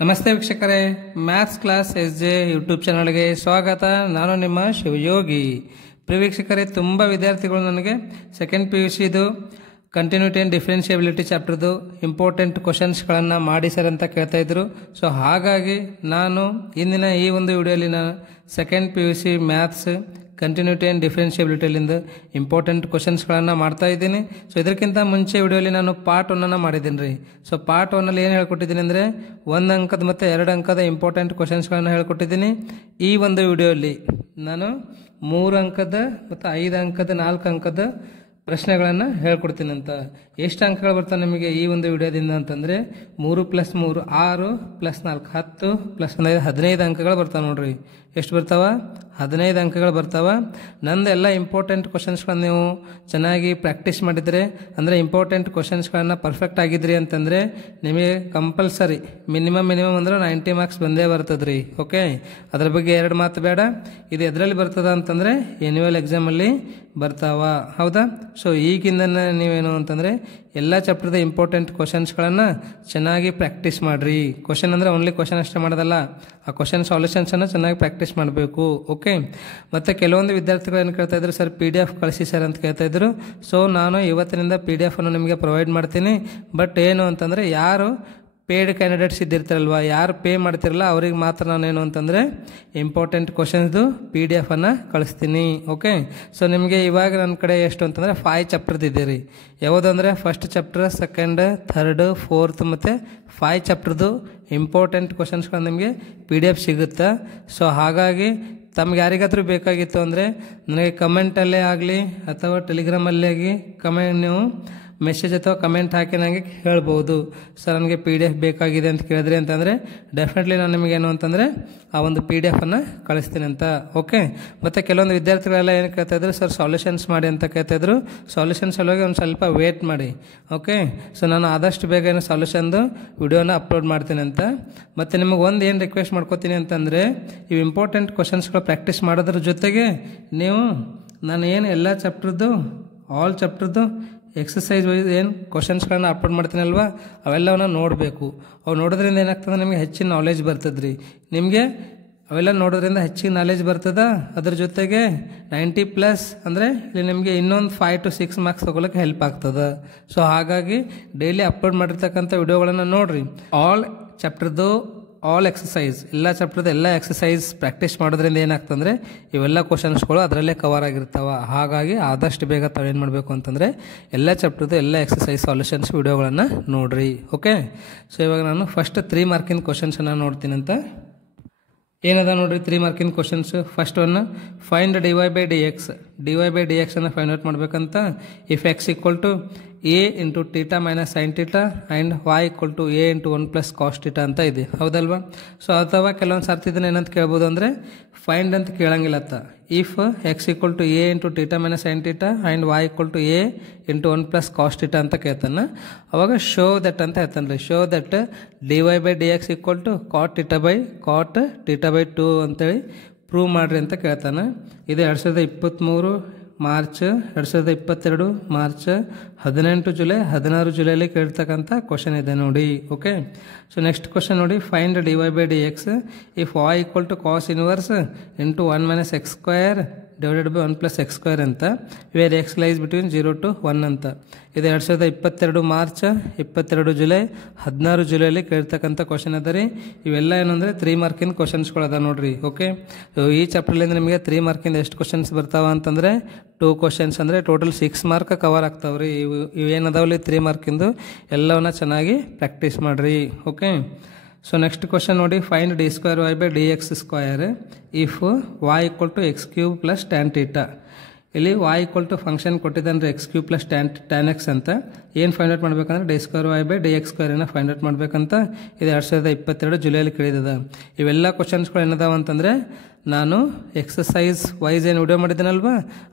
ನಮಸ್ತೆ ವೀಕ್ಷಕರೇ, maths class SJ YouTube ಚಾನಲ್ಗೆ ಸ್ವಾಗತ. ನಾನು ನಿಮ್ಮ ಶಿವಯೋಗಿ. ಪ್ರಿಯ ವೀಕ್ಷಕರೇ, ತುಂಬ ವಿದ್ಯಾರ್ಥಿಗಳು ನನಗೆ ಸೆಕೆಂಡ್ PUCದು ಕಂಟಿನ್ಯೂಟಿ ಆ್ಯಂಡ್ ಡಿಫ್ರೆನ್ಷಿಯಬಿಲಿಟಿ ಚಾಪ್ಟರ್ದು ಇಂಪಾರ್ಟೆಂಟ್ ಕ್ವಶನ್ಸ್ಗಳನ್ನು ಮಾಡಿ ಸರ್ ಅಂತ ಕೇಳ್ತಾ ಇದ್ರು. ಸೊ ಹಾಗಾಗಿ ನಾನು ಇಂದಿನ ಈ ಒಂದು ವಿಡಿಯೋಲಿ ನಾನು second PUC maths continuity and ಡಿಫ್ರೆನ್ಷಿಯಬಿಲಿಟಿಲಿಂದ ಇಂಪಾರ್ಟೆಂಟ್ ಕ್ವಶನ್ಸ್ಗಳನ್ನು ಮಾಡ್ತಾ ಇದ್ದೀನಿ. ಸೊ ಇದಕ್ಕಿಂತ ಮುಂಚೆ ವಿಡಿಯೋಲಿ ನಾನು ಪಾರ್ಟ್ 1 ಮಾಡಿದ್ದೀನಿ ರೀ. ಸೊ ಪಾರ್ಟ್ 1 ಏನು ಹೇಳ್ಕೊಟ್ಟಿದ್ದೀನಿ ಅಂದರೆ 1 ಅಂಕದ ಮತ್ತು 2 ಅಂಕದ ಇಂಪಾರ್ಟೆಂಟ್ ಕ್ವಶನ್ಸ್ಗಳನ್ನು ಹೇಳ್ಕೊಟ್ಟಿದ್ದೀನಿ. ಈ ಒಂದು ವಿಡಿಯೋಲಿ ನಾನು 3 ಅಂಕದ ಮತ್ತು 5 ಅಂಕದ 4 ಅಂಕದ ಪ್ರಶ್ನೆಗಳನ್ನು ಹೇಳ್ಕೊಡ್ತೀನಿ ಅಂತ. ಎಷ್ಟು ಅಂಕಗಳು ಬರ್ತಾವೆ ನಿಮಗೆ ಈ ಒಂದು ವಿಡಿಯೋದಿಂದ ಅಂತಂದರೆ 3 + 3 6 + 4 10 + 1 15 ಅಂಕಗಳು ಬರ್ತಾವೆ ನೋಡ್ರಿ. ಎಷ್ಟು ಬರ್ತಾವ? 15 ಅಂಕಗಳು ಬರ್ತಾವ. ನಂದು ಎಲ್ಲ ಇಂಪಾರ್ಟೆಂಟ್ ಕ್ವಶನ್ಸ್ಗಳನ್ನು ನೀವು ಚೆನ್ನಾಗಿ ಪ್ರಾಕ್ಟೀಸ್ ಮಾಡಿದರೆ, ಅಂದರೆ ಇಂಪಾರ್ಟೆಂಟ್ ಕ್ವಶನ್ಸ್ಗಳನ್ನು ಪರ್ಫೆಕ್ಟ್ ಆಗಿದ್ರಿ ಅಂತಂದರೆ ನಿಮಗೆ ಕಂಪಲ್ಸರಿ ಮಿನಿಮಮ್ ಅಂದ್ರೆ 90 ಮಾರ್ಕ್ಸ್ ಬಂದೇ ಬರ್ತದೆ ರೀ. ಓಕೆ, ಅದ್ರ ಬಗ್ಗೆ ಎರಡು ಮಾತು ಬೇಡ. ಇದು ಎದರಲ್ಲಿ ಬರ್ತದ ಅಂತಂದರೆ ಆ್ಯನ್ಯುವಲ್ ಎಕ್ಸಾಮಲ್ಲಿ ಬರ್ತಾವ, ಹೌದಾ? ಸೊ ಈಗಿಂದ ನೀವೇನು ಅಂತಂದರೆ ಎಲ್ಲ ಚಾಪ್ಟರ್ದ ಇಂಪಾರ್ಟೆಂಟ್ ಕ್ವಶನ್ಸ್ಗಳನ್ನು ಚೆನ್ನಾಗಿ ಪ್ರಾಕ್ಟೀಸ್ ಮಾಡಿರಿ. ಕ್ವಶನ್ ಅಂದರೆ ಓನ್ಲಿ ಕ್ವಶನ್ ಅಷ್ಟೇ ಮಾಡೋದಲ್ಲ, ಆ ಕ್ವಶನ್ ಸಾಲ್ಯೂಷನ್ಸನ್ನು ಚೆನ್ನಾಗಿ ಪ್ರಾಕ್ಟೀಸ್ ಮಾಡಬೇಕು. ಓಕೆ, ಮತ್ತು ಕೆಲವೊಂದು ವಿದ್ಯಾರ್ಥಿಗಳು ಏನು ಕೇಳ್ತಾ ಇದ್ರು, ಸರ್ PDF ಕಳಿಸಿ ಸರ್ ಅಂತ ಕೇಳ್ತಾ ಇದ್ರು. ಸೊ ನಾನು ಇವತ್ತಿನಿಂದ PDF ಅನ್ನು ನಿಮಗೆ ಪ್ರೊವೈಡ್ ಮಾಡ್ತೀನಿ. ಬಟ್ ಏನು ಅಂತಂದರೆ ಯಾರು ಪೇಯ್ಡ್ ಕ್ಯಾಂಡಿಡೇಟ್ಸ್ ಇದ್ದಿರ್ತಾರಲ್ವ, ಯಾರು ಪೇ ಮಾಡ್ತಿರಲ್ಲ ಅವ್ರಿಗೆ ಮಾತ್ರ ನಾನೇನು ಅಂತಂದರೆ ಇಂಪಾರ್ಟೆಂಟ್ ಕ್ವಶನ್ಸ್ದು PDF ಅನ್ನು ಕಳಿಸ್ತೀನಿ. ಓಕೆ, ಸೊ ನಿಮಗೆ ಇವಾಗ ನನ್ನ ಕಡೆ ಎಷ್ಟು ಅಂತಂದರೆ 5 ಚಾಪ್ಟರ್ದು ಇದೆ ರೀ. ಯಾವುದು ಅಂದರೆ first chapter, second, third, fourth ಮತ್ತು 5 ಚಾಪ್ಟರ್ದು ಇಂಪಾರ್ಟೆಂಟ್ ಕ್ವಶನ್ಸ್ಗಳು ನಿಮಗೆ PDF ಸಿಗುತ್ತೆ. ಸೊ ಹಾಗಾಗಿ ತಮ್ಗೆ ಯಾರಿಗಾದ್ರೂ ಬೇಕಾಗಿತ್ತು ಅಂದರೆ ನನಗೆ ಕಮೆಂಟಲ್ಲೇ ಆಗಲಿ ಅಥವಾ ಟೆಲಿಗ್ರಾಮಲ್ಲೇ ಆಗಿ ನೀವು ಮೆಸೇಜ್ ಅಥವಾ ಕಮೆಂಟ್ ಹಾಕಿ ನನಗೆ ಹೇಳ್ಬೋದು, ಸರ್ ನನಗೆ PDF ಬೇಕಾಗಿದೆ ಅಂತ ಕೇಳಿದ್ರಿ ಅಂತಂದರೆ ಡೆಫಿನೆಟ್ಲಿ ನಾನು ನಿಮಗೇನು ಅಂತಂದರೆ ಆ ಒಂದು PDF ಅನ್ನು ಕಳಿಸ್ತೀನಿ ಅಂತ. ಓಕೆ, ಮತ್ತು ಕೆಲವೊಂದು ವಿದ್ಯಾರ್ಥಿಗಳೆಲ್ಲ ಏನು ಕೇಳ್ತಾಯಿದ್ರು, ಸರ್ ಸಾಲ್ಯೂಷನ್ಸ್ ಮಾಡಿ ಅಂತ ಕೇಳ್ತಾಯಿದ್ರು. ಸಾಲ್ಯೂಷನ್ಸ್ ಸಲುವಾಗಿ ಒಂದು ಸ್ವಲ್ಪ ವೇಟ್ ಮಾಡಿ. ಓಕೆ, ಸೊ ನಾನು ಆದಷ್ಟು ಬೇಗ ಏನು ಸಾಲ್ಯೂಷನ್ದು ವಿಡಿಯೋನ ಅಪ್ಲೋಡ್ ಮಾಡ್ತೀನಿ ಅಂತ. ಮತ್ತು ನಿಮಗೆ ಒಂದು ಏನು ರಿಕ್ವೆಸ್ಟ್ ಮಾಡ್ಕೋತೀನಿ ಅಂತಂದರೆ, ಇವು ಇಂಪಾರ್ಟೆಂಟ್ ಕ್ವಶನ್ಸ್ಗಳು ಪ್ರಾಕ್ಟೀಸ್ ಮಾಡೋದ್ರ ಜೊತೆಗೆ ನೀವು ನಾನು ಏನು ಎಲ್ಲ ಚಾಪ್ಟರ್ದು ಆಲ್ ಚಾಪ್ಟರ್ದು ಎಕ್ಸಸೈಸ್ ವೈಸ್ ಏನು ಕ್ವಶನ್ಸ್ಗಳನ್ನ ಅಪ್ಲೋಡ್ ಮಾಡ್ತೀನಲ್ವ, ಅವೆಲ್ಲವನ್ನ ನೋಡಬೇಕು. ಅವು ನೋಡೋದ್ರಿಂದ ಏನಾಗ್ತದೆ, ನಿಮಗೆ ಹೆಚ್ಚಿನ ನಾಲೆಜ್ ಬರ್ತದೆ ರೀ. ನಿಮಗೆ ಅವೆಲ್ಲ ನೋಡೋದ್ರಿಂದ ಹೆಚ್ಚಿನ ನಾಲೆಜ್ ಬರ್ತದೆ. ಅದ್ರ ಜೊತೆಗೆ 90+ ಅಂದರೆ ಇಲ್ಲಿ ನಿಮಗೆ ಇನ್ನೊಂದು 5 to 6 ಮಾರ್ಕ್ಸ್ ತೊಗೊಳಕ್ಕೆ ಹೆಲ್ಪ್ ಆಗ್ತದೆ. ಸೊ ಹಾಗಾಗಿ ಡೈಲಿ ಅಪ್ಲೋಡ್ ಮಾಡಿರ್ತಕ್ಕಂಥ ವಿಡಿಯೋಗಳನ್ನು ನೋಡಿರಿ. ಆಲ್ ಚಾಪ್ಟರ್ದು ಆಲ್ ಎಕ್ಸಸೈಸ್, ಎಲ್ಲ ಚಾಪ್ಟರ್ದು ಎಲ್ಲ ಎಕ್ಸಸೈಸ್ ಪ್ರಾಕ್ಟೀಸ್ ಮಾಡೋದ್ರಿಂದ ಏನಾಗ್ತಂದರೆ ಇವೆಲ್ಲ ಕ್ವಶನ್ಸ್ಗಳು ಅದರಲ್ಲೇ ಕವರ್ ಆಗಿರ್ತಾವೆ. ಹಾಗಾಗಿ ಆದಷ್ಟು ಬೇಗ ತಾವೇನು ಮಾಡಬೇಕು ಅಂತಂದರೆ ಎಲ್ಲ ಚಾಪ್ಟರ್ದು ಎಲ್ಲ ಎಕ್ಸಸೈಸ್ ಸಾಲ್ಯೂಷನ್ಸ್ ವಿಡಿಯೋಗಳನ್ನು ನೋಡಿರಿ. ಓಕೆ, ಸೊ ಇವಾಗ ನಾನು ಫಸ್ಟ್ 3 ಮಾರ್ಕಿನ ಕ್ವಶನ್ಸನ್ನು ನೋಡ್ತೀನಿ ಅಂತ. ಏನದ ನೋಡ್ರಿ 3 ಮಾರ್ಕಿನ questions. First one, find dy/dx. dy/dx ಅನ್ನು ಫೈಂಡ್ ಔಟ್ ಮಾಡಬೇಕಂತ. If x = a × θ - sin θ and y = a × 1 + cos θ ಅಂತ ಇದೆ, ಹೌದಲ್ವಾ? ಸೊ ಅಥವಾ ಕೆಲವೊಂದು ಸರ್ತಿ ಇದನ್ನು ಏನಂತ ಕೇಳ್ಬೋದು ಅಂದರೆ ಫೈಂಡ್ ಅಂತ ಕೇಳಂಗಿಲ್ಲ. If x = a × θ - sin θ and y = a × 1 + cos θ ಅಂತ ಕೇಳ್ತಾನೆ. ಅವಾಗ ಶೋ ದಟ್ ಅಂತ ಹೇಳ್ತಾನೆ ರೀ. ಶೋ ದಟ್ dy/dx = cot θ/2 ಅಂತೇಳಿ ಪ್ರೂವ್ ಮಾಡಿರಿ ಅಂತ ಕೇಳ್ತಾನೆ. ಇದು 2023 ಮಾರ್ಚ್, 2022 ಮಾರ್ಚ್, 18 ಜುಲೈ, 16 ಜುಲೈಲಿ ಕೇಳ್ತಕ್ಕಂಥ ಕ್ವಶನ್ ಇದೆ ನೋಡಿ. ಓಕೆ, ಸೊ ನೆಕ್ಸ್ಟ್ ಕ್ವಶನ್ ನೋಡಿ, find dy/dx if y = cos inverse × 1 - x² / 1 + x² ಅಂತ, where x lies between 0 to 1 ಅಂತ. ಇದು 2022 ಮಾರ್ಚ್, 22 ಜುಲೈ, 16 ಜುಲೈಲಿ ಕೇಳ್ತಕ್ಕಂಥ ಕ್ವಶನ್ ಅದ ರೀ. ಇವೆಲ್ಲ ಏನಂದರೆ 3 ಮಾರ್ಕಿನ ಕ್ವಶನ್ಸ್ಗಳು ಅದ ನೋಡ್ರಿ. ಓಕೆ, ಈ ಚಾಪ್ಟರ್ಲಿಂದ ನಿಮಗೆ 3 ಮಾರ್ಕಿಂದ ಎಷ್ಟು ಕ್ವಶನ್ಸ್ ಬರ್ತಾವ ಅಂತಂದರೆ 2 ಕ್ವಶನ್ಸ್, ಅಂದರೆ ಟೋಟಲ್ 6 ಮಾರ್ಕ್ ಕವರ್ ಆಗ್ತಾವೆ ರೀ. ಇವೇನದಾವಲ್ಲಿ 3 ಮಾರ್ಕಿಂದು ಎಲ್ಲವನ್ನ ಚೆನ್ನಾಗಿ ಪ್ರಾಕ್ಟೀಸ್ ಮಾಡಿರಿ. ಓಕೆ, ಸೊ ನೆಕ್ಸ್ಟ್ ಕ್ವಶನ್ ನೋಡಿ, find d²y/dx² if y = x³ + tan θ. ಇಲ್ಲಿ y = ಫಂಕ್ಷನ್ ಕೊಟ್ಟಿದ್ದಾನೆ x³ + tan x ಅಂತ. ಏನು ಫೈಂಡ್ ಔಟ್ ಮಾಡಬೇಕಂದ್ರೆ d²y/dx² ಫೈಂಡ್ ಔಟ್ ಮಾಡಬೇಕಂತ. ಇದು 2022 ಜುಲೈಲಿ ಕೇಳಿದ. ಇವೆಲ್ಲ ಕ್ವಶನ್ಸ್ಗಳು ಏನದಾವ ಅಂತಂದರೆ ನಾನು ಎಕ್ಸಸೈಸ್ ವೈಸ್ ಏನು ವಿಡಿಯೋ ಮಾಡಿದ್ದೀನಲ್ವ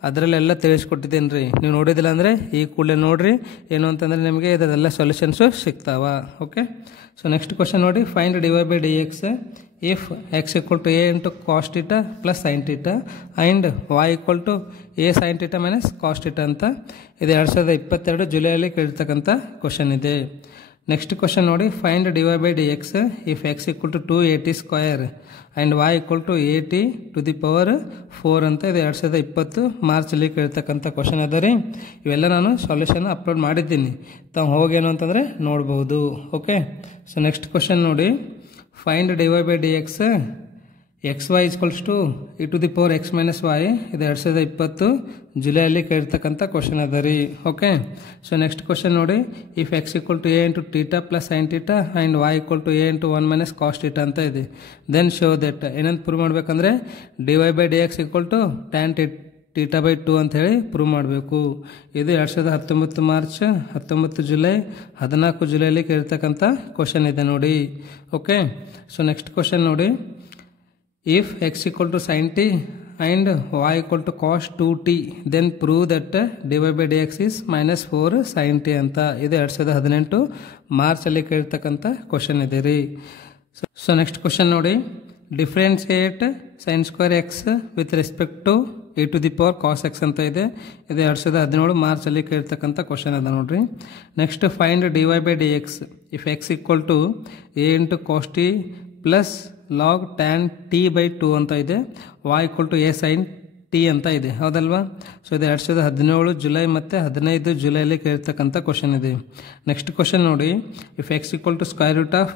ಅದರಲ್ಲೆಲ್ಲ ತಿಳಿಸ್ಕೊಟ್ಟಿದ್ದೀನಿ ರೀ. ನೀವು ನೋಡಿದಿಲ್ಲ ಅಂದರೆ ಈ ಕೂಡಲೇ ನೋಡಿರಿ, ಏನು ಅಂತಂದರೆ ನಿಮಗೆ ಇದೆಲ್ಲ ಸೊಲ್ಯೂಷನ್ಸು ಸಿಗ್ತಾವ. ಓಕೆ, ಸೊ ನೆಕ್ಸ್ಟ್ ಕ್ವಶನ್ ನೋಡಿ, find dy/dx if x = a × cos θ + sin θ and y = a sin θ - cos θ ಅಂತ. ಇದು 2022 ಜುಲೈಯಲ್ಲಿ ಕೇಳಿರ್ತಕ್ಕಂಥ ಕ್ವಶನ್ ಇದೆ. ನೆಕ್ಸ್ಟ್ ಕ್ವಶನ್ ನೋಡಿ, find dy by dx if x equal to 280 square and y equal to 80 to the power 4 ಅಂತ ಇದು 2020 ಮಾರ್ಚಲ್ಲಿ ಕೇಳ್ತಕ್ಕಂಥ question ಅದ ರೀ. ಇವೆಲ್ಲ ನಾನು ಸಾಲ್ಯೂಷನ್ ಅಪ್ಲೋಡ್ ಮಾಡಿದ್ದೀನಿ, ತಾವು ಹೋಗೇನು ಅಂತಂದರೆ ನೋಡ್ಬೋದು. ಓಕೆ, ಸೊ ನೆಕ್ಸ್ಟ್ ಕ್ವಶನ್ ನೋಡಿ, find dy by dx xy equals to e to the power x minus y ಇದು 2020 ಜುಲೈಯಲ್ಲಿ ಕೇಳ್ತಕ್ಕಂಥ ಕ್ವಶನ್ ಅದ ರೀ. ಓಕೆ, ಸೊ ನೆಕ್ಸ್ಟ್ ಕ್ವಶನ್ ನೋಡಿ, if x equal to a into theta plus sine theta and y equal to a into 1 minus cos theta ಅಂತ ಇದೆ. Then show that ಏನಂತ prove ಮಾಡಬೇಕಂದ್ರೆ dy by dx equal to tan theta by 2 ಅಂತ ಹೇಳಿ prove ಮಾಡಬೇಕು. ಇದು 2019 March, 19 July, 14 ಜುಲೈಲಿ ಕೇಳ್ತಕ್ಕಂಥ ಕ್ವಶನ್ ಇದೆ ನೋಡಿ. ಓಕೆ, ಸೊ ನೆಕ್ಸ್ಟ್ ಕ್ವಶನ್ ನೋಡಿ, if x equal to sin t and y equal to cos 2t then prove that dy by dx is minus 4 sin t ಅಂತ ಇದು 2018 ಮಾರ್ಚ್ ಅಲ್ಲಿ ಕೇಳ್ತಕ್ಕಂಥ ಕ್ವಶನ್ ಇದೆ ರೀ. ಸೊ ನೆಕ್ಸ್ಟ್ ಕ್ವಶನ್ ನೋಡಿ, differentiate sin square x with respect to e to the power cos x ಅಂತ ಇದೆ. ಇದು 2017 ಮಾರ್ಚ್ ಅಲ್ಲಿ ಕೇಳ್ತಕ್ಕಂಥ ಕ್ವಶನ್ ಅದ ನೋಡ್ರಿ. Next find dy by dx if x equal to a into cos t plus log tan t by 2 ಅಂತ ಇದೆ, y equal to a sine t ಅಂತ ಇದೆ, ಹೌದಲ್ವಾ. ಸೊ ಇದು 2017 ಜುಲೈ ಮತ್ತು 15 ಜುಲೈಲಿ ಕೇಳ್ತಕ್ಕಂಥ ಕ್ವಶನ್ ಇದೆ. ನೆಕ್ಸ್ಟ್ ಕ್ವಶನ್ ನೋಡಿ, if x equal to square root of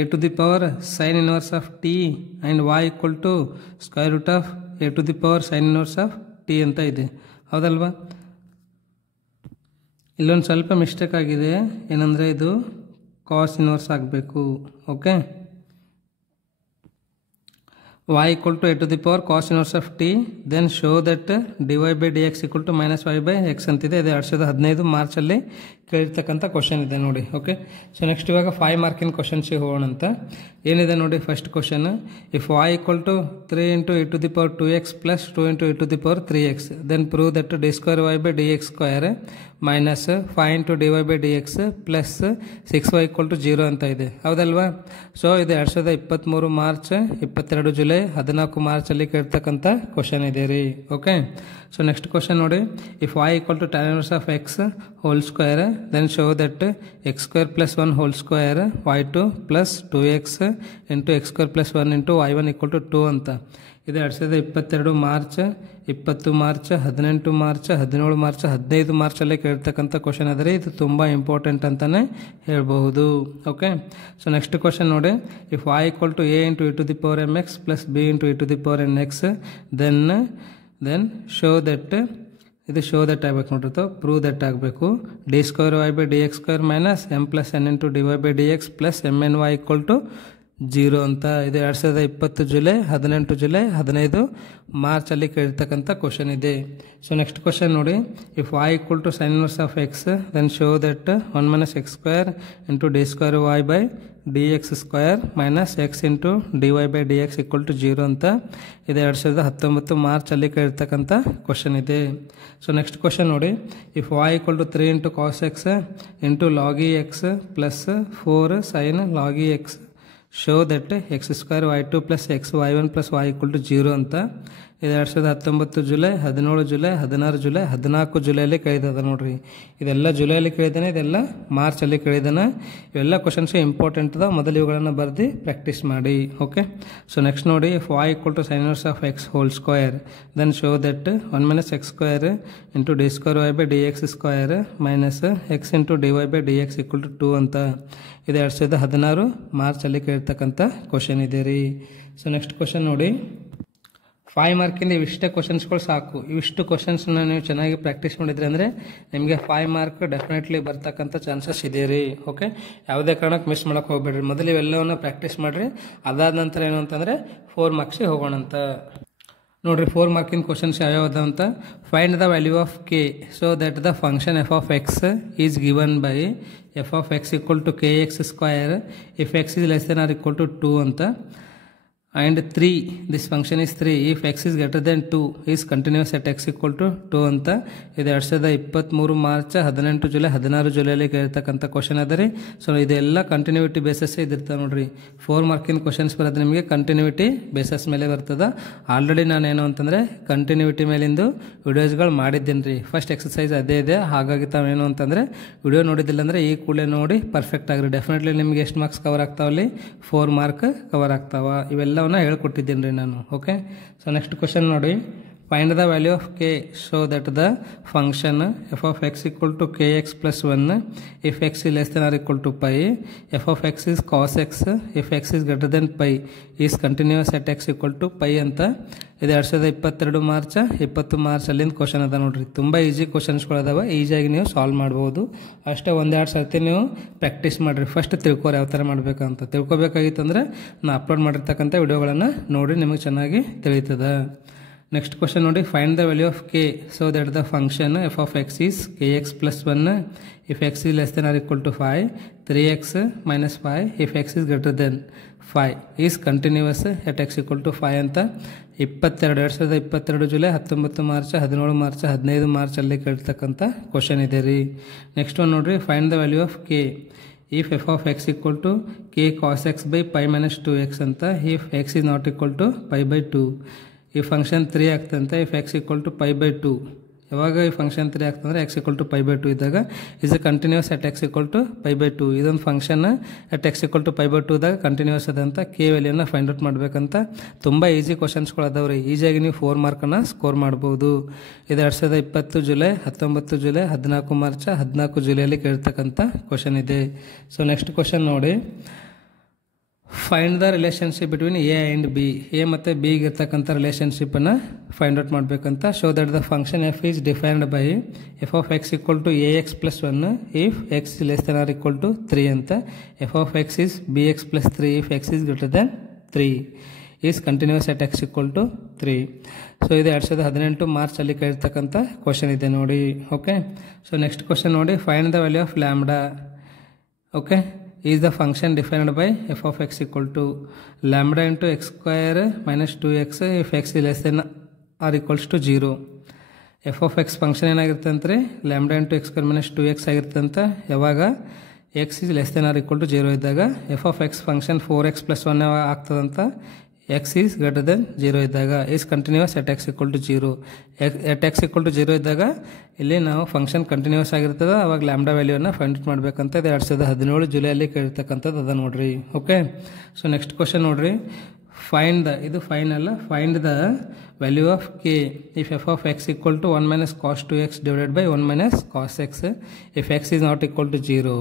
a to the power sine inverse of t and y equal to square root of a to the power sine inverse of t ಅಂತ ಇದೆ, ಹೌದಲ್ವಾ. ಇಲ್ಲೊಂದು ಸ್ವಲ್ಪ mistake ಆಗಿದೆ, ಏನಂದರೆ ಇದು cos inverse ಆಗಬೇಕು. Okay, y equal to a to the power cos inverse of t then show that dy by dx equal to minus y by x ಅಂತಿದೆ. ಇದು 2015 ಮಾರ್ಚಲ್ಲಿ ಕೇಳಿರ್ತಕ್ಕಂಥ ಕ್ವಶನ್ ಇದೆ ನೋಡಿ. ಓಕೆ, ಸೊ ನೆಕ್ಸ್ಟ್ ಇವಾಗ 5 ಮಾರ್ಕಿನ ಕ್ವಶನ್ಸಿಗೆ ಹೋಗೋಣ ಅಂತ. ಏನಿದೆ ನೋಡಿ, first question, if y equal to 3 into e to the power 2x plus 2 into e to the power 3x then prove that d square y by dx square minus 5 into dy by dx plus 6y equal to 0 ಅಂತ ಇದೆ, ಹೌದಲ್ವಾ. So ಇದು 2023 March, 22 July, 14 ಮಾರ್ಚಲ್ಲಿ ಕೇಳ್ತಕ್ಕಂಥ question ಇದೆ ರೀ. Okay, so next question ನೋಡಿ, if y equal to tan inverse of x whole square then show that x square plus 1 whole square y2 plus 2x into x square plus 1 into y1 equal to 2 ಅಂತ. ಇದು 2022 March, 20 March, 18 March, 17 March, 15 ಮಾರ್ಚಲ್ಲೇ ಕೇಳ್ತಕ್ಕಂಥ question ಆದರೆ ಇದು ತುಂಬ important ಅಂತಲೇ ಹೇಳ್ಬಹುದು. Okay, so next question ನೋಡಿ, if y equal to a into e to the power mx plus b into e to the power nx then show that, ಇದು show that ಆಗಬೇಕು ನೋಡ್ರಿ, ಪ್ರೂವ್ ದಟ್ ಆಗಬೇಕು. D square y by d x square minus m plus n into d y by d x plus m n y equal to 0 ಅಂತ. ಇದು 2020 July, 18 July, 15 ಮಾರ್ಚಲ್ಲಿ ಕೇಳಿರ್ತಕ್ಕಂಥ question ಇದೆ. So next question ನೋಡಿ, if y equal to sine inverse of x then show that 1 minus x square into d square y by d x square minus x into d y by d x equal to 0 ಅಂತ. ಇದು 2019 ಮಾರ್ಚಲ್ಲಿ ಕೇಳಿರ್ತಕ್ಕಂಥ question ಇದೆ. So next question ನೋಡಿ, if y equal to 3 into cos x into log x plus 4 sine log x show that x square y2 plus x y1 plus y equal to 0 ಅಂತ. ಇದು 2019 July, 17 July, 16 July, 14 ಜುಲೈಲಿ ಕೇಳಿದ ನೋಡ್ರಿ. ಇದೆಲ್ಲ ಜುಲೈಲಿ ಕೇಳಿದಾನೆ, ಇದೆಲ್ಲ ಮಾರ್ಚಲ್ಲಿ ಕೇಳಿದಾನೆ. ಇವೆಲ್ಲ questions important ಅದ, ಮೊದಲು ಇವುಗಳನ್ನು ಬರೆದು ಪ್ರಾಕ್ಟೀಸ್ ಮಾಡಿ. ಓಕೆ, ಸೊ ನೆಕ್ಸ್ಟ್ ನೋಡಿ, if y equal to sine inverse of x whole square then show that 1 minus x square into d square y by d x square minus x into d y by d x equal to 2 ಅಂತ. ಇದು 2016 ಮಾರ್ಚಲ್ಲಿ ಕೇಳ್ತಕ್ಕಂಥ question ಇದೆ ರೀ. So next question ನೋಡಿ, 5 ಮಾರ್ಕಿಂದ ಇವಿಷ್ಟೇ ಕ್ವಶನ್ಸ್ಗಳು ಸಾಕು. ಇವಿಷ್ಟು ಕ್ವಶನ್ಸ್ನ ನೀವು ಚೆನ್ನಾಗಿ practice ಮಾಡಿದ್ರಿ ಅಂದರೆ ನಿಮಗೆ 5 ಮಾರ್ಕ್ ಡೆಫಿನೆಟ್ಲಿ ಬರ್ತಕ್ಕಂಥ ಚಾನ್ಸಸ್ ಇದೆ ರೀ. ಓಕೆ, ಯಾವುದೇ ಕಾರಣಕ್ಕೆ ಮಿಸ್ ಮಾಡೋಕ್ಕೆ ಹೋಗ್ಬೇಡ್ರಿ. ಮೊದಲು ಇವೆಲ್ಲವನ್ನು ಪ್ರಾಕ್ಟೀಸ್ ಮಾಡಿರಿ, ಅದಾದ ನಂತರ ಏನು ಅಂತಂದರೆ 4 ಮಾರ್ಕ್ಸಿಗೆ ಹೋಗೋಣ ಅಂತ. ನೋಡಿರಿ, 4 ಮಾರ್ಕಿನ ಕ್ವಶನ್ಸ್ ಯಾವ್ಯಾವ ಅಂತ. Find the value of k so that the function f of x is given by f of x equal to k x square if x is less than or equal to 2 ಅಂತ. and 3, this function is 3 if x is greater than 2 is continuous at x equal to 2 ಅಂತ ಇದು 2023 March 18 July 16 ಜುಲೈಲಿ ಕೇಳ್ತಕ್ಕಂಥ question ಅದ ರೀ. So ಇದೆಲ್ಲ continuity basis ಇದಿರ್ತಾವೆ ನೋಡ್ರಿ. 4 ಮಾರ್ಕಿನ questions ಬರೋದು ನಿಮಗೆ ಕಂಟಿನ್ಯೂಟಿ ಬೇಸಸ್ ಮೇಲೆ ಬರ್ತದ. ಆಲ್ರೆಡಿ ನಾನು ಏನು ಅಂತಂದರೆ ಕಂಟಿನ್ಯೂಟಿ ಮೇಲಿಂದು ವಿಡಿಯೋಸ್ಗಳು ಮಾಡಿದ್ದೀನಿ ರೀ. ಫಸ್ಟ್ ಎಕ್ಸಸೈಸ್ ಅದೇ ಇದೆ, ಹಾಗಾಗಿ ತಾವೇನು ಅಂತಂದರೆ ವಿಡಿಯೋ ನೋಡಿದ್ದಿಲ್ಲ ಅಂದರೆ ಈ ಕೂಡಲೇ ನೋಡಿ ಪರ್ಫೆಕ್ಟ್ ಆಗಿರಿ. ಡೆಫಿನೆಟ್ಲಿ ನಿಮಗೆ ಎಷ್ಟು ಮಾರ್ಕ್ಸ್ ಕವರ್ ಆಗ್ತಾವಲ್ಲಿ 4 ಮಾರ್ಕ್ ಕವರ್ ಆಗ್ತಾವ. ಇವೆಲ್ಲವನ್ನ ಹೇಳ್ಕೊಟ್ಟಿದ್ದೀನಿ ರೀ ನಾನು. ಓಕೆ, ಸೊ ನೆಕ್ಸ್ಟ್ ಕ್ವಶನ್ ನೋಡಿ. Find the value of k show that the function f of x equal to k x plus 1 if x is less than or equal to pi f of x is cos x if x is greater than pi is continuous at x equal to pi ಅಂತ. ಇದು 2022 March 20 March ಅಲ್ಲಿಂದ question ಅದ ನೋಡ್ರಿ. ತುಂಬ easy ಕ್ವಶನ್ಸ್ಗಳು ಅದಾವೆ, ಈಸಿಯಾಗಿ ನೀವು solve ಮಾಡ್ಬೋದು. ಅಷ್ಟೇ ಒಂದೆರಡು ಸರ್ತಿ ನೀವು ಪ್ರಾಕ್ಟೀಸ್ ಮಾಡಿರಿ. ಫಸ್ಟ್ ತಿಳ್ಕೊರಿ ಯಾವ ಥರ ಮಾಡಬೇಕಂತ. ತಿಳ್ಕೊಬೇಕಾಗಿತ್ತಂದ್ರೆ ನಾ ಅಪ್ಲೋಡ್ ಮಾಡಿರ್ತಕ್ಕಂಥ ವಿಡಿಯೋಗಳನ್ನು ನೋಡಿ ನಿಮಗೆ ಚೆನ್ನಾಗಿ ತಿಳಿತದ. ನೆಕ್ಸ್ಟ್ ಕ್ವಶನ್ ನೋಡಿ. Find the value of k so that the function f of x is k x plus 1 if x is less than or equal to 5 3x minus 5 if x is greater than 5 is continuous at x equal to 5 ಅಂತ 2022 July 19 March 17 March 15 March ಅಲ್ಲಿ ಕೇಳ್ತಕ್ಕಂಥ question ಇದೆ ರೀ. Next one ನೋಡ್ರಿ. Find the value of K if f of x equal to k cos x by pi minus 2x ಅಂತ if x is not equal to pi by 2 ಈ function 3 ಆಗ್ತಂತೆ if x equal to pi by 2. ಯಾವಾಗ ಈ function 3 ಆಗ್ತಂದ್ರೆ x equal to pi by 2 ಇದ್ದಾಗ is continuous at x equal to pi by 2. ಇದೊಂದು function at x equal to pi by 2 ದಾಗ continuous ಅದಂತ K ವ್ಯಾಲ್ಯೂನ find out ಮಾಡಬೇಕಂತ. ತುಂಬ easy ಕ್ವಶನ್ಸ್ಗಳು ಅದಾವ್ರಿ. ಈಸಿಯಾಗಿ ನೀವು 4 ಮಾರ್ಕನ್ನು ಸ್ಕೋರ್ ಮಾಡ್ಬೋದು. ಇದು 2020 ಜುಲೈ 19 ಜುಲೈ 14 ಮಾರ್ಚ್ 14 ಜುಲೈಯಲ್ಲಿ ಕೇಳ್ತಕ್ಕಂಥ ಕ್ವಶನ್ ಇದೆ. ಸೊ ನೆಕ್ಸ್ಟ್ ಕ್ವಶನ್ ನೋಡಿ. Find the relationship between a and b. A ಮತ್ತು ಬಿಗೆ ಇರ್ತಕ್ಕಂಥ ರಿಲೇಷನ್ಶಿಪ್ಪನ್ನು ಫೈಂಡ್ ಔಟ್ ಮಾಡಬೇಕಂತ. Show that the function f is defined by f of x equal to a x plus 1 if x less than or equal to 3 ಅಂತ. F of x is b x plus 3 if x is greater than 3 is continuous at x equal to 3. So ಇದು 2018 March ಅಲ್ಲಿ ಕೇಳ್ತಕ್ಕಂಥ question ಇದೆ ನೋಡಿ. Okay, so next question ನೋಡಿ. Find the value of lambda. Okay, is the function defined by f of x equal to lambda into x square minus 2x if x is less than or equals to 0. f of x function ಏನಾಗಿರ್ತಂತ್ರಿ lambda into x square minus 2x ಆಗಿರ್ತಂತ. ಯಾವಾಗ x is less than or equal to 0 ಇದ್ದಾಗ f of x function 4x plus 1 ಆಗ್ತದಂತ. x is greater than 0 ಇದ್ದಾಗ is continuous at x equal to 0. at x equal to 0 ಇದ್ದಾಗ ಇಲ್ಲಿ ನಾವು function continuous ಆಗಿರ್ತದೆ. ಅವಾಗ ಲ್ಯಾಂಬ್ಡಾ ವ್ಯಾಲ್ಯೂನ ಫೈಂಡ್ ಔಟ್ ಮಾಡಬೇಕಂತ. ಇದು 2017 ಜುಲೈಯಲ್ಲಿ ಕೇಳಿರ್ತಕ್ಕಂಥದ್ದು ಅದ ನೋಡ್ರಿ. ಓಕೆ, ಸೊ ನೆಕ್ಸ್ಟ್ ಕ್ವಶನ್ ನೋಡ್ರಿ. ಫೈಂಡ್ ದ, ಇದು ಫೈನ್ ಅಲ್ಲ, find the value of k if f of x equal to 1 minus cos 2x divided by 1 minus cos x if x is not equal to 0.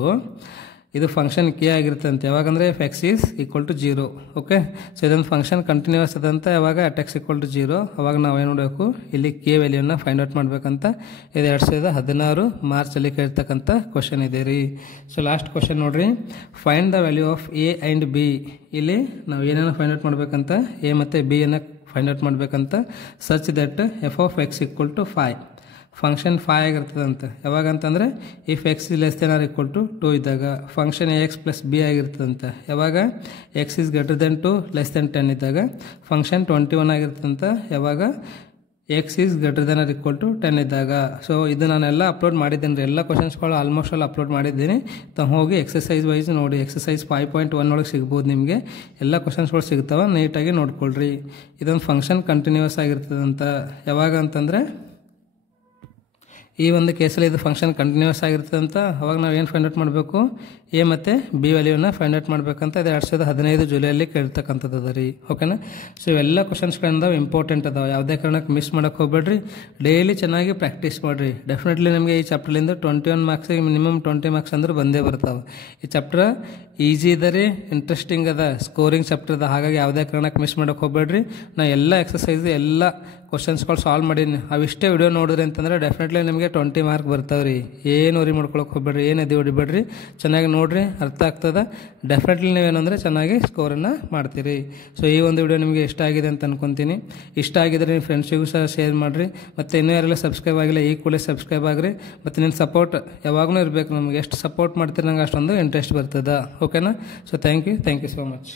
ಇದು function k ಆಗಿರುತ್ತಂತೆ. ಯಾವಾಗಂದರೆ f x is equal to 0. Okay, so ಇದೊಂದು function continuous ಅದಂತ. ಯಾವಾಗ at x equal to 0 ಅವಾಗ ನಾವು ಏನು ಮಾಡಬೇಕು, ಇಲ್ಲಿ ಕೆ ವ್ಯಾಲ್ಯೂನ ಫೈಂಡ್ ಔಟ್ ಮಾಡಬೇಕಂತ. ಇದು 2016 ಮಾರ್ಚ್ ಅಲ್ಲಿ ಕೇಳ್ತಕ್ಕಂಥ ಕ್ವಶನ್ ಇದೆ ರೀ. ಸೊ ಲಾಸ್ಟ್ ಕ್ವಶನ್ ನೋಡ್ರಿ. Find the value of a and b. ಇಲ್ಲಿ ನಾವು ಏನೇನು ಫೈಂಡ್ ಔಟ್ ಮಾಡಬೇಕಂತ, ಎ ಮತ್ತು ಬಿ ಅನ್ನು ಫೈಂಡ್ ಔಟ್ ಮಾಡಬೇಕಂತ. Such that f of x equal to 5 function 5 ಆಗಿರ್ತದಂತೆ. ಯಾವಾಗ ಅಂತಂದರೆ if x is less than or equal to 2 ಇದ್ದಾಗ function a x plus b ಆಗಿರ್ತದಂತೆ. ಯಾವಾಗ x is greater than 2 less than 10 ಇದ್ದಾಗ ಫಂಕ್ಷನ್ 21 ಆಗಿರ್ತಂತ. ಯಾವಾಗ x is greater than or equal to 10 ಇದ್ದಾಗ. So ಇದು ನಾನೆಲ್ಲ ಅಪ್ಲೋಡ್ ಮಾಡಿದ್ದೇನೆ ರೀ. ಎಲ್ಲ ಕ್ವಶನ್ಸ್ಗಳು ಆಲ್ಮೋಸ್ಟ್ ಅಲ್ಲಿ ಅಪ್ಲೋಡ್ ಮಾಡಿದ್ದೀನಿ. ತಾವು ಹೋಗಿ ಎಕ್ಸಸೈಸ್ ವೈಸ್ ನೋಡಿ. ಎಕ್ಸಸೈಸ್ 5.1 ಒಳಗೆ ಸಿಗ್ಬೋದು ನಿಮಗೆ. ಎಲ್ಲ ಕ್ವಶನ್ಸ್ಗಳು ಸಿಗ್ತಾವೆ, ನೀಟಾಗಿ ನೋಡ್ಕೊಳ್ರಿ. ಇದೊಂದು ಫಂಕ್ಷನ್ ಕಂಟಿನ್ಯೂಸ್ ಆಗಿರ್ತದಂತ. ಯಾವಾಗ ಅಂತಂದರೆ ಈ ಒಂದು ಕೇಸಲ್ಲಿ ಇದು ಫಂಕ್ಷನ್ ಕಂಟಿನ್ಯೂಸ್ ಆಗಿರ್ತದೆ ಅಂತ. ಅವಾಗ ನಾವು ಏನು ಫೈಂಡ್ ಔಟ್ ಮಾಡಬೇಕು, ಎ ಮತ್ತು ಬಿ ವ್ಯಾಲ್ಯೂನ ಫೈಂಡ್ ಔಟ್ ಮಾಡಬೇಕಂತ. ಇದು 2015 ಜುಲೈಯಲ್ಲಿ ಕೇಳ್ತಕ್ಕಂಥದ್ದು ಅದ ರೀ. ಓಕೆನಾ. ಸೊ ಇವೆಲ್ಲ ಕ್ವಶನ್ಸ್ಗಳಿಂದಾವೆ, ಇಂಪಾರ್ಟೆಂಟ್ ಅದಾವೆ. ಯಾವುದೇ ಕಾರಣಕ್ಕೆ ಮಿಸ್ ಮಾಡೋಕೆ ಹೋಗ್ಬೇಡ್ರಿ. ಡೈಲಿ ಚೆನ್ನಾಗಿ ಪ್ರಾಕ್ಟೀಸ್ ಮಾಡಿರಿ. ಡೆಫಿನೆಟ್ಲಿ ನಿಮಗೆ ಈ ಚಾಪ್ಟರ್ಲಿಂದ 21 ಮಾರ್ಕ್ಸಿಗೆ ಮಿನಿಮಮ್ 20 ಮಾರ್ಕ್ಸ್ ಅಂದ್ರೆ ಬಂದೇ ಬರ್ತಾವೆ. ಈ ಚಾಪ್ಟರ್ ಈಸಿ ಇದೆ ರೀ, ಇಂಟ್ರೆಸ್ಟಿಂಗ್ ಅದ, ಸ್ಕೋರಿಂಗ್ ಚಾಪ್ಟರ್ ಅದ. ಹಾಗಾಗಿ ಯಾವುದೇ ಕಾರಣಕ್ಕೆ ಮಿಸ್ ಮಾಡೋಕೆ ಹೋಗ್ಬೇಡ್ರಿ. ನಾ ಎಲ್ಲ ಎಕ್ಸಸೈಸ್ ಎಲ್ಲ ಕ್ವಶನ್ಸ್ಗಳು ಸಾಲ್ವ್ ಮಾಡೀನಿ. ಅವಿಷ್ಟೇ ವಿಡಿಯೋ ನೋಡಿದ್ರಿ ಅಂತಂದ್ರೆ ಡೆಫಿನೆಟ್ಲಿ ನಿಮಗೆ 20 ಮಾರ್ಕ್ ಬರ್ತಾವೆ ರೀ. ಏನು ವರಿ ಮಾಡ್ಕೊಳಕ್ಕೆ ಹೋಗ್ಬೇಡ್ರಿ, ಏನು ಎದೆ ಹೊಡಿಬೇಡ್ರಿ. ಚೆನ್ನಾಗಿ ನೋಡ್ರಿ, ಅರ್ಥ ಆಗ್ತದೆ. ಡೆಫಿನೆಟ್ಲಿ ನೀವೇನಂದ್ರೆ ಚೆನ್ನಾಗಿ ಸ್ಕೋರನ್ನು ಮಾಡ್ತೀರಿ. ಸೊ ಈ ಒಂದು ವಿಡಿಯೋ ನಿಮಗೆ ಇಷ್ಟ ಆಗಿದೆ ಅಂತ ಅನ್ಕೊತೀನಿ. ಇಷ್ಟ ಆಗಿದ್ರೆ ನಿಮ್ಮ ಫ್ರೆಂಡ್ಸಿಗೂ ಸಹ ಶೇರ್ ಮಾಡಿರಿ. ಮತ್ತು ಇನ್ನೂ ಯಾರೆಲ್ಲ ಸಬ್ಸ್ಕ್ರೈಬ್ ಆಗಿಲ್ಲ ಈ ಕೂಡಲೇ ಸಬ್ಸ್ಕ್ರೈಬ್ ಆಗಿರಿ. ಮತ್ತು ನಿಮ್ಮ ಸಪೋರ್ಟ್ ಯಾವಾಗಲೂ ಇರಬೇಕು. ನಮಗೆ ಎಷ್ಟು ಸಪೋರ್ಟ್ ಮಾಡ್ತೀರಿ ನಂಗೆ ಅಷ್ಟೊಂದು ಇಂಟ್ರೆಸ್ಟ್ ಬರ್ತದೆ. ಓಕೆನಾ. So thank you so much.